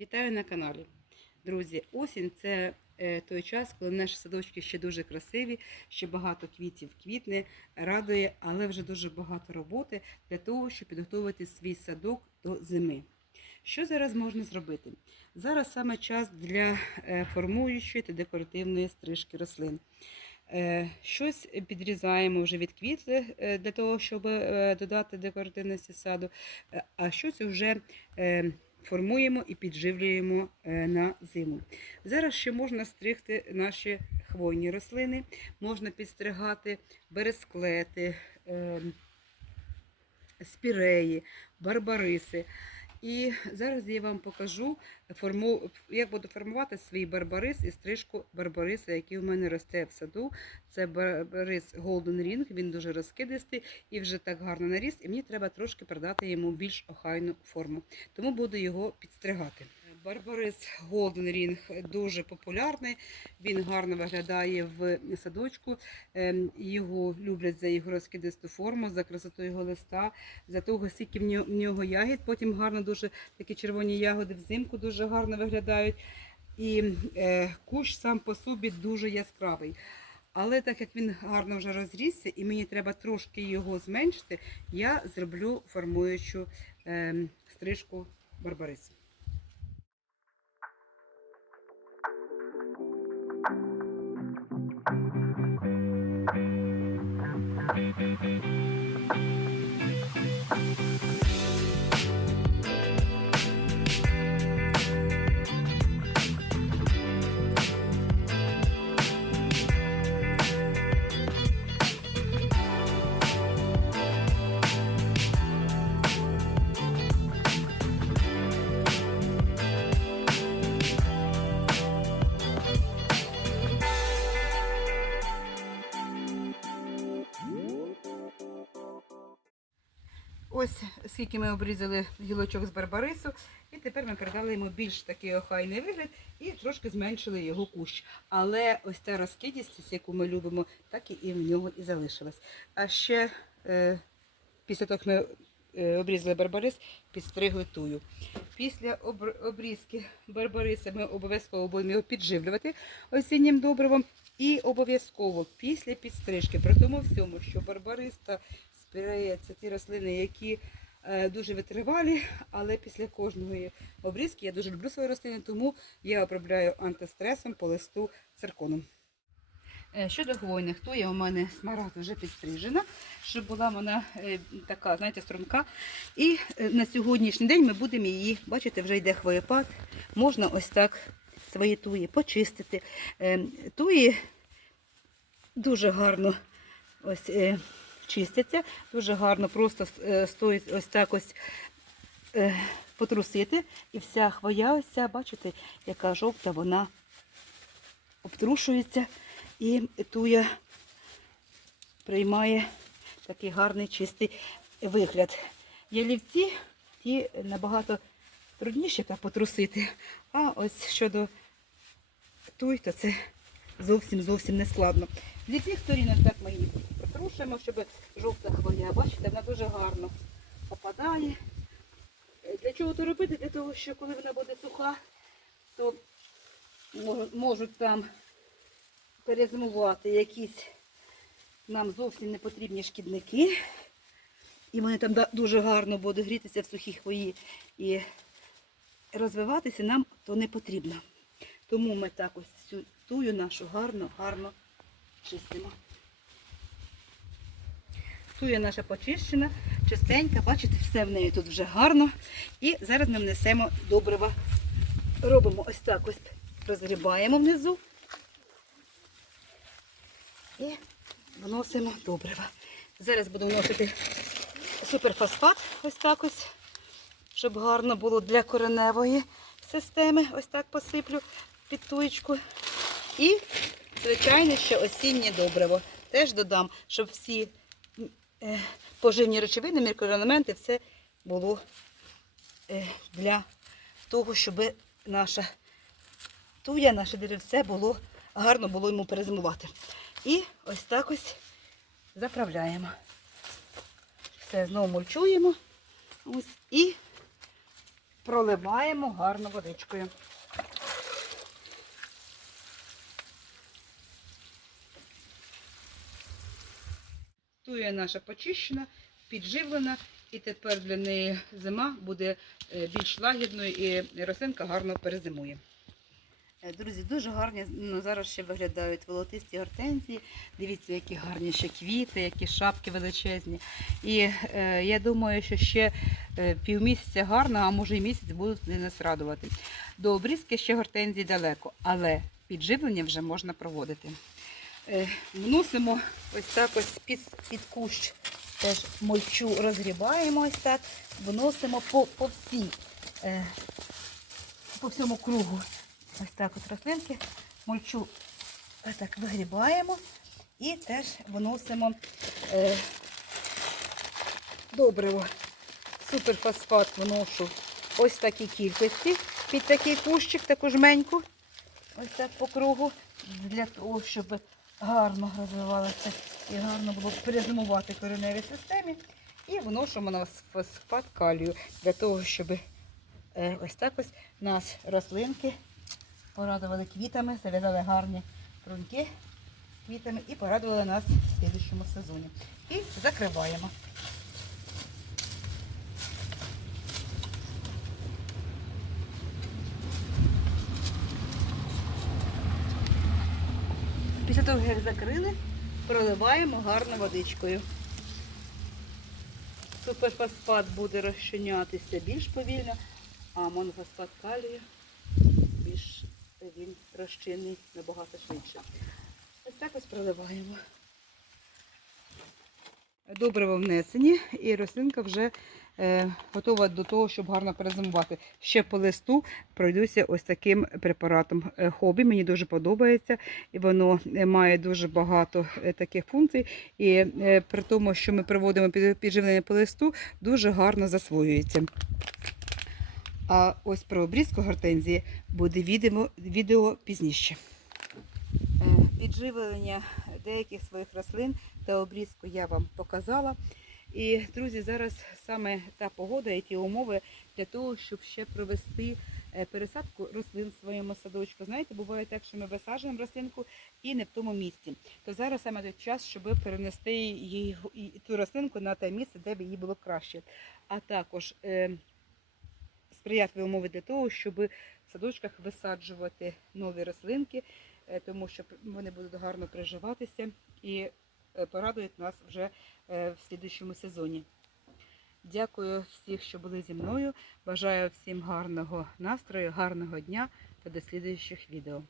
Вітаю на каналі. Друзі, осінь це е, той час, коли наші садочки ще дуже красиві, ще багато квітів квітне, радує, але вже дуже багато роботи для того, щоб підготувати свій садок до зими. Що зараз можна зробити? Зараз саме час для е, формуючої та декоративної стрижки рослин. Е, Щось підрізаємо вже від квітли для того, щоб додати декоративності саду, а щось вже формуємо і підживлюємо е, на зиму. Зараз ще можна стригти наші хвойні рослини, можна підстригати бересклети, е, спіреї, барбариси. І зараз я вам покажу, як буду формувати свій барбарис і стрижку барбариса, який у мене росте в саду. Це барбарис Golden Ring, він дуже розкидистий і вже так гарно наріс, і мені треба трошки продати йому більш охайну форму. Тому буду його підстригати. Барбарис Golden Ring дуже популярний, він гарно виглядає в садочку. Ем, Його люблять за його розкидисту форму, за красоту його листа, за того, скільки в нього- ягід. Потім гарно дуже такі червоні ягоди взимку дуже гарно виглядають. І е, кущ сам по собі дуже яскравий. Але так як він гарно вже розрісся і мені треба трошки його зменшити, я зроблю формуючу ем, стрижку барбарису. Ось скільки ми обрізали гілочок з барбарису, і тепер ми передали йому більш такий охайний вигляд і трошки зменшили його кущ. Але ось та розкидістість, яку ми любимо, так і в нього і залишилась. А ще е, після того, як ми е, обрізали барбарис, підстригли тую. Після обр- обрізки барбариса ми обов'язково будемо його підживлювати осіннім добривом. І обов'язково після підстрижки, при тому всьому, що барбарис та це ті рослини, які е, дуже витривалі, але після кожної обрізки я дуже люблю свої рослини, тому я обробляю антистресом по листу цирконом. Е, Щодо хвойних, то я у мене смарагд вже підстрижена, щоб була вона е, така, знаєте, струнка. І на сьогоднішній день ми будемо її, бачите, вже йде хвоєпад. Можна ось так свої туї почистити. Туї дуже гарно ось чистяться, дуже гарно просто е, стоїть ось так ось е, потрусити. І вся хвоя, ось ця, бачите, яка жовта, вона обтрушується і туя приймає такий гарний чистий вигляд. Ялівці ті набагато трудніше так потрусити. А ось щодо туй, то це зовсім зовсім не складно. З яких сторінок так ми її щоб жовта хвоя, бачите, вона дуже гарно попадає. Е, Для чого то робити? Для того, що коли вона буде суха, то можуть там перезимувати якісь нам зовсім не потрібні шкідники. І вони там дуже гарно будуть грітися в сухій хвої. І розвиватися нам то не потрібно. Тому ми так ось цю тую нашу гарно, гарно чистимо. Туя наша почищена, чистенька, бачите, все в неї тут вже гарно. І зараз ми внесемо добрива. Робимо ось так ось розгрібаємо внизу і вносимо добрива. Зараз буду вносити суперфосфат, ось так ось, щоб гарно було для кореневої системи. Ось так посиплю. під туєчку. І, звичайно, ще осіннє добриво. Теж додам, щоб всі поживні речовини, мікроелементи, все було е, для того, щоб наша туя, наше деревце було гарно було йому перезимувати. І ось так ось заправляємо. Все знову мульчуємо. Ось, і проливаємо гарно водичкою. Туя наша почищена, підживлена, і тепер для неї зима буде е, більш лагідною і рослинка гарно перезимує. Е, Друзі, дуже гарні ну, зараз ще виглядають волотисті гортензії. Дивіться, які гарні ще квіти, які шапки величезні. І е, я думаю, що ще е, півмісяця гарно, а може і місяць будуть нас радувати. До обрізки ще гортензії далеко, але підживлення вже можна проводити. Е, вносимо ось так ось під, під кущ. Теж мульчу розгрібаємо ось так, вносимо по, по всій, е, по всьому кругу. Ось так от рослинки, мульчу ось так вигрібаємо і теж вносимо е, добриво. Суперфосфат вношу ось в такій кількості під такий кущик, таку жменьку, ось так по кругу, для того, щоб гарно розвивалося і гарно було перезимувати кореневій системі. І вношуємо на фосфат калію для того, щоб е, ось так ось нас рослинки порадували квітами, зав'язали гарні трунки з квітами і порадували нас в наступному сезоні. І закриваємо. Як закрили, проливаємо гарно водичкою. Суперфосфат буде розчинятися більш повільно, а монофосфат калію більш він розчинний набагато швидше. Ось так ось проливаємо. Добриво внесені і рослинка вже готова до того, щоб гарно перезимувати. Ще по листу пройдуся ось таким препаратом е, хобі. Мені дуже подобається, і воно е, має дуже багато е, таких функцій. І е, при тому, що ми проводимо підживлення по листу, дуже гарно засвоюється. А ось про обрізку гортензії буде відео, відео пізніше. Е, Підживлення деяких своїх рослин та обрізку я вам показала. І, друзі, зараз саме та погода і ті умови для того, щоб ще провести е, пересадку рослин в своєму садочку. Знаєте, буває так, що ми висаджуємо рослинку і не в тому місці. То зараз саме той час, щоб перенести її ту рослинку на те місце, де б їй було краще. А також е, сприятливі умови для того, щоб в садочках висаджувати нові рослинки, е, тому що вони будуть гарно приживатися і порадують нас вже е, в слідчому сезоні. Дякую всіх, що були зі мною. Бажаю всім гарного настрою, гарного дня та до слідуючих відео.